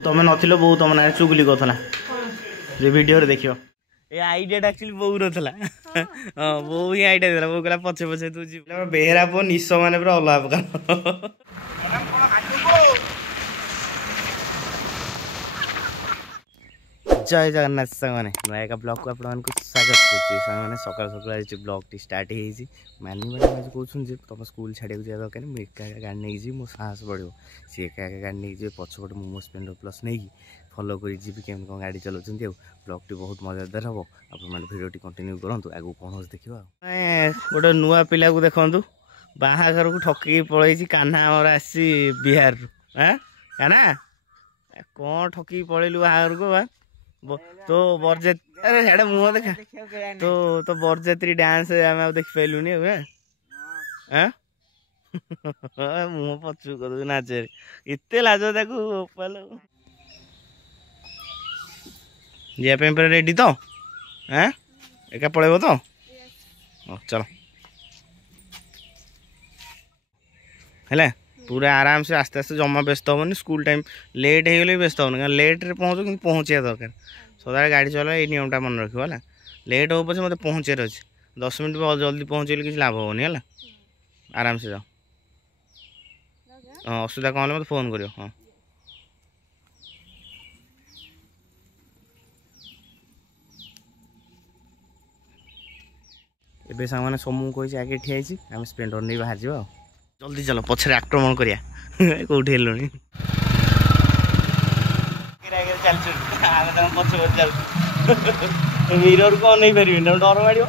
तुम नथिल बो तुम ना चुगली कहला जे वीडियो रे देखियो ए आइडिया एक्चुअली बो रथला हां बो ही आइडिया देला बो कहला पछे पछे तू जी बेहरा पो निश माने पूरा अलाप का मैडम कोन हाजू को जय जगन्नाथ संगने नया का ब्लॉग को आपण को स्वागत करछि संगने सकाळ सकाळ जे ब्लॉग टी स्टार्ट हे जी मानी मैडम आज कहउछन जे तुम स्कूल छाडे जा दरकार मु एका गाड़ी नै जी मो साहस बढ़ियो सी एका गाड़ी नै जे पछपट मो स्प्लेंडर प्लस नै की फॉलो करी जी केम को गाड़ी चलाउछन जे ब्लॉग टी बहुत मजेदार हबो आपण माने वीडियो टी कंटिन्यू करंतु आगु कोन होस देखिबा ए गोटे नुवा पिला को देखंतु बाहाघर को ठकी पळै छी कान्हा हमर आसी बिहार हैं काना कोन ठकी पळैलु बाहाघर को बा तो बरजेत अरे हेडा मुंह देखा तो बरजेत्री डांस हम देख पैलुनी हैं हैं मुंह पछु कर नाचे इत्ते लाज ताकू पालो जे पे रेडी तो हैं एका पळेबो तो चलो हेले पूरा आराम से आस्ते आस्ते जमा व्यस्त होनी स्कूल टाइम लेट हो गले व्यस्त होनी लेट रे पहुँचो कि पहुँचा दरकार सदा गाड़ी चला ये नियमटा मन रखियो है लेट हो पछे मत पहुँचार अच्छे 10 मिनट जल्दी पहुँचे किसी लाभ होनी है आराम से जाओ हाँ असुविधा कौन मत फोन करियो हाँ एबे सांग माने समूह कहि आगे ठियाइछि हम स्प्लेंडर नै बाहर जिवो जल्दी चलो पछरे आक्रमण करिया कोठी हेलोनी चल मिरर को नहीं पारि डर माड़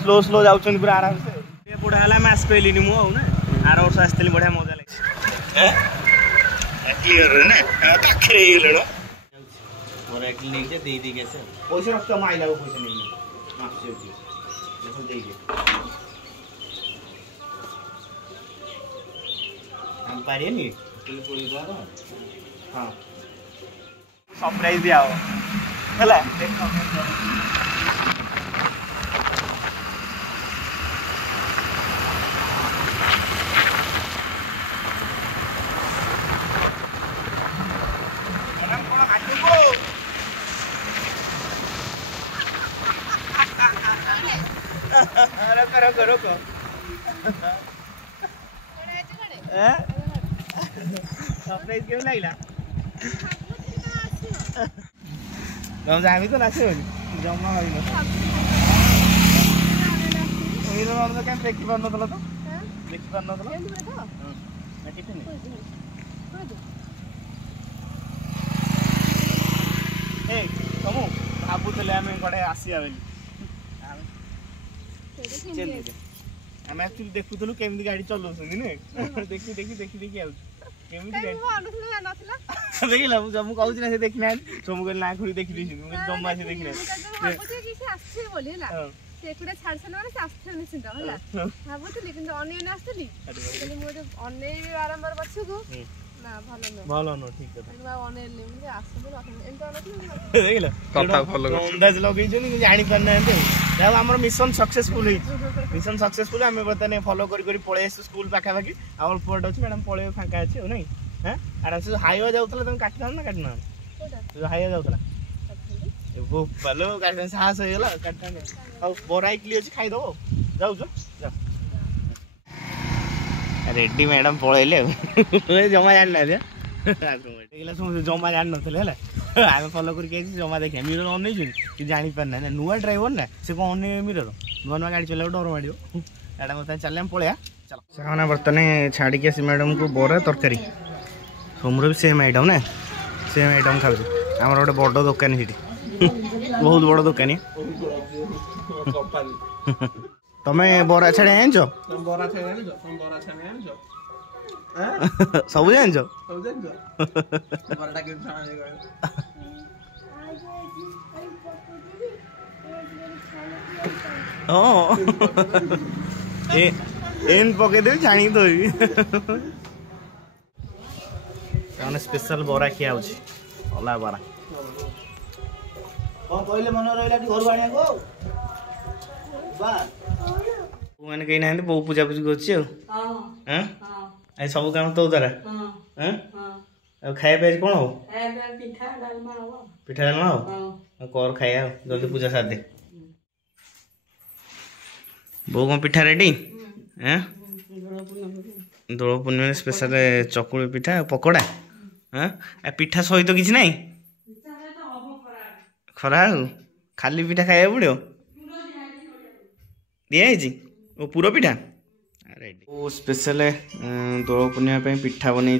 स्लो स्लो जाऊँ पूरा आराम से बुढ़ा है मैं आस पाइली मुझे आर वर्ष आसती बढ़िया मजा लगे क्लीयर ना पैसा रख आइला पैसा नहीं हम पारे नी हाँ सरप्राइज दिया है रोको रोको रोको सरप्राइज क्यों लगला हम जामी तो नाचे जमा होइलो ओइलो हम केन देखि पार नतला तो देखि पार नतला ना किते नै ए समू भाबुतले हम कोडे आसी आबेली हम एक्चुअली देखुतलु केमदी गाड़ी चलाउछन ने देखि देखि देखि देखि आउ केमदी गाड़ी अनुसला नथला देखिला मु कहू ना से देखि ना सोमु गल ना खुली देखि दिसु मु जम्मा से देखि ना भाबुते कि से आछे बोली हला से एकुडे छाडसन माने से आछे निसिंत हला भाबुतली किंतु अन्य आस्तली कहली मो अन्य आरंभ बच्चो को ना भलो न ठीक है मैं अन्य ले आसबो एंतो नथला देखिला कथा फॉलो अंदाज लगै जनी जानि पन ना जब हमर मिशन सक्सेसफुल है मिशन सक्सेसफुल हमें बतने फॉलो करी करी पळे स्कूल पाखा बाकी आवर पोर्ट अछि मैडम पळे फांका अछि हो नै हैं आराम से हाईवे जाउतला तुम काटना ना काटना कोटा जो हाईवे जाउतला ए वो पलो काटन साहस होइला काटना और बोराई क्लियर अछि खाइ दबो जाउ जो जा रेडी मैडम पळेले जमा जान ना दे देखला सुन जमा जान नथले हला आगे फॉलो करके जमा देखे मिरर ऑन नहीं कि जानी पारना ना नुआ ड्राइवर ना से कौन मिरर नुआ नुआ गाड़ी चलाउ डर माडियो एडा मत चले हम पळया चलो सामने बर्तने छाड़ी के मैडम को बोरा तरकारी सोमर भी सेम आइटम ना सेम आइटम खाऊ आमर गोटे बड़ दुकानी सीटी बहुत बड़ दुकानी तमे बोरा छाड़ी आनछ बोरा छाड़ी आनछ तुम बोरा छाड़ी आनछ सब जान बरटा के एन पके दे छाणी तो स्पेशल बोरा खिया अला बरा कौन कहले मन रहिला घर बाणिया को बा मैंने कही ना बो पूजा पूजी कर सब काम तो द्वारा खाया पे कौन हो पिठा डालमा हो कर खाया जल्दी पूजा सार दे बो कौन पिठा रेडी हैं दोल पूर्णिमा स्पेशल चकुली पिठा पकोड़ा हाँ पिठा सहित किसी ना खरा खाली पिठा खाया पड़ो दिखाई ओ पूरा पिठा रेडी ओ स्पेशल दोल पूर्णिमा पिठा बनई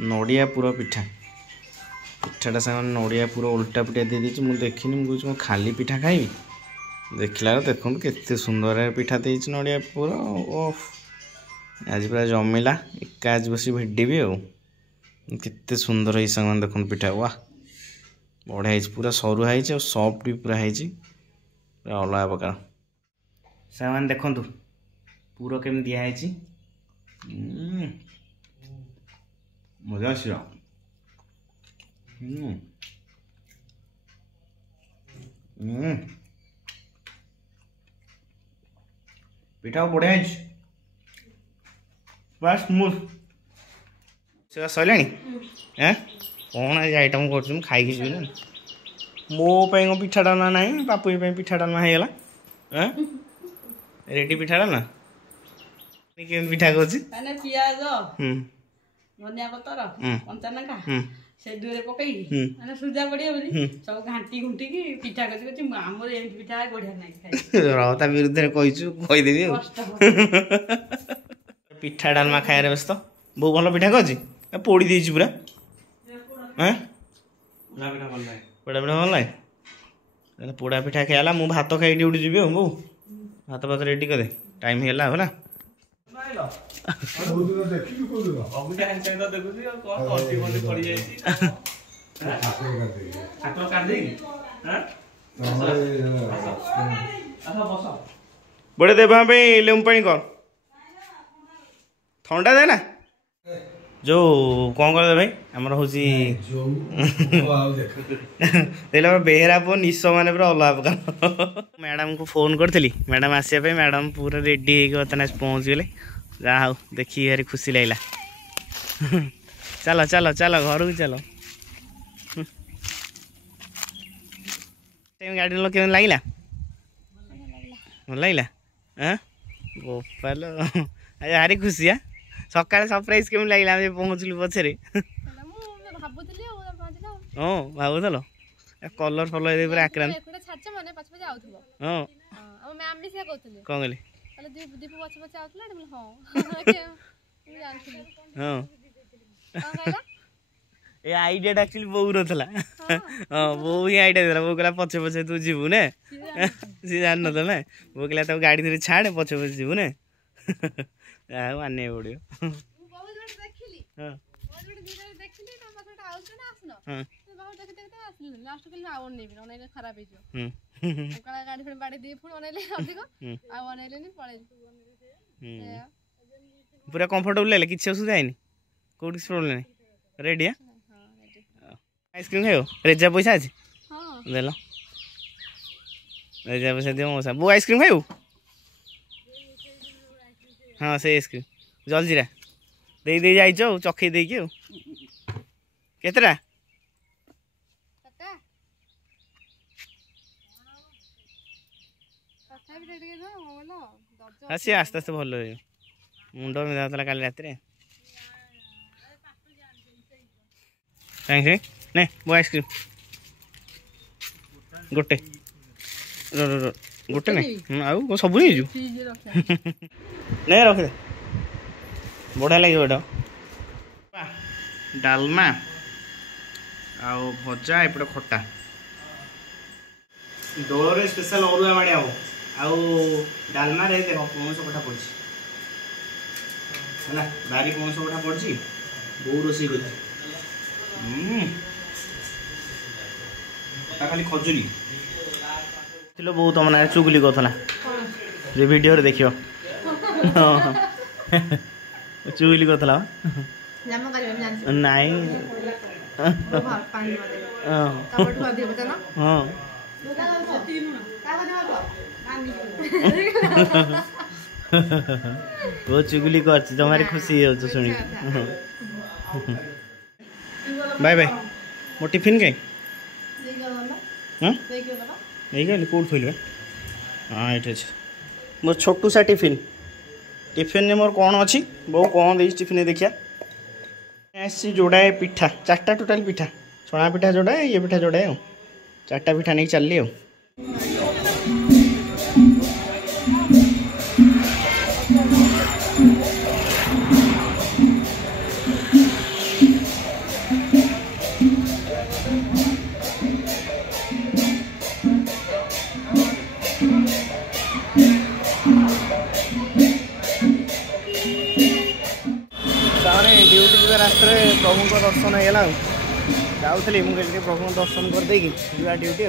नड़िया पूरा पिठा पिठाटा सामान नड़िया पूरा उल्टा पिठा दे दी मुझे देखनी मुझे खाली पिठा खाइबी देखला देखो केते सुंदर पिठा दे नड़िया पूरा ओफ आज पूरा जमिला एका आज बस भेड़ी केते सुंदर है सामान देखो पिठा वाह बढ़िया पूरा सरू है सफ्ट भी पूरा है अलग प्रकार सामान देखु पूरा केम दिखाई मजा आस पिठा बढ़िया पूरा स्मूथ से सैला हैं कौन आज आइटम कर खाई जी ना मो पिठा डालना ना बापू पिठा डालना होगा रेडी पिठा डालना पिठा कर पियाज धनिया पतर कंचा लंका से दूरे पकई माने सुजा पड़िया बोली सब घांटी घुंटी की पिठा कर हमर ए पिठा बढ़िया नहीं खाई रहता विरुद्ध कहिछु कहि देबी पिठा डालमा खाया रे व्यस्त बो भलो पिठा करछि पोड़ी देछि पूरा हैं पोड़ा पिठा भल लागे पोड़ा पिठा खाइला मु भात खाई ड्यूटी जीबी बो भात भात रेडी कर दे टाइम हेला होला बड़े देवा लेमु पानी कर ठंडा दे ना जो कौन कर भाई आमर हूँ बेहरा पो निश मैंने पूरा अलग प्रकार मैडम को फोन करी मैडम आसापी मैडम पूरा रेडी होता पहुँच गले जहाँ हूँ देखिए भारी खुशी लगला चलो चलो चलो घर को चलो गाड़ी केम लगला भल लगला हाँ गोपाल आज भारी खुशी हाँ सका सरप्राइज केम लगला पहुँचलु पछरे हाँ भावुल कलर फलर पूरा आक्रांत हाँ कौन कहले हाँ ये आइडिया एक्चुअली बो रहा हाँ बो ही आइडिया देला बो कहला पछे पछे तू जीवु ने सी जान न ना बो कहला तो गाड़ी धरी छाड़ पछे पछे जीवु ने माने पड़ो पूरा कंफर्टेबल लगे किसी असुविधा है कौट किसी प्रोब्लेम नहीं रेडी है आइसक्रीम खाओ रेजा पैसा अच्छे देल रेजा पैसा दियो मौसा बो आइसक्रीम खाऊ हाँ से आइसक्रीम जलजीरा दे दे जाइछ चखई देकी केतरा हाँ सी आस्ते आस्ते भल मुंड मिधा काली रात ने वो आइसक्रीम गोटे गोटे नहीं आउ सब नहीं रखदे बढ़िया लगे एटा डालमा आउ भजा एपटे खटा दोल स्पेशल अरुआ माड़िया हो आउ डालमा रे देख पौष कटा पड़ी है बारी पौष कटा पड़ी बो रोसे कर खाली खजुरी बहुत तुम ना चुगली कथला जे वीडियो रे देखियो चुगली कथला नाई वो चुगली कर तुम्हारी खुशी हो शुणी बाय बाय मो टिफिन कहीं हाँ नहीं गली कौट थोल हाँ ये मोर छोटू सा टिफिन टिफिन में मोर कौन अच्छी बो कौन दे टिफिन देखिया आसी जोड़ाए पिठा 4टा टोटाल पिठा छणा पिठा जोड़ाए ये पिठा जोड़ाए 4टा पिठा नहीं चलली आ ड्यूटी जी रास्ते प्रभु दर्शन होगा जाऊँगी मुझे प्रभु दर्शन कर ड्यूटी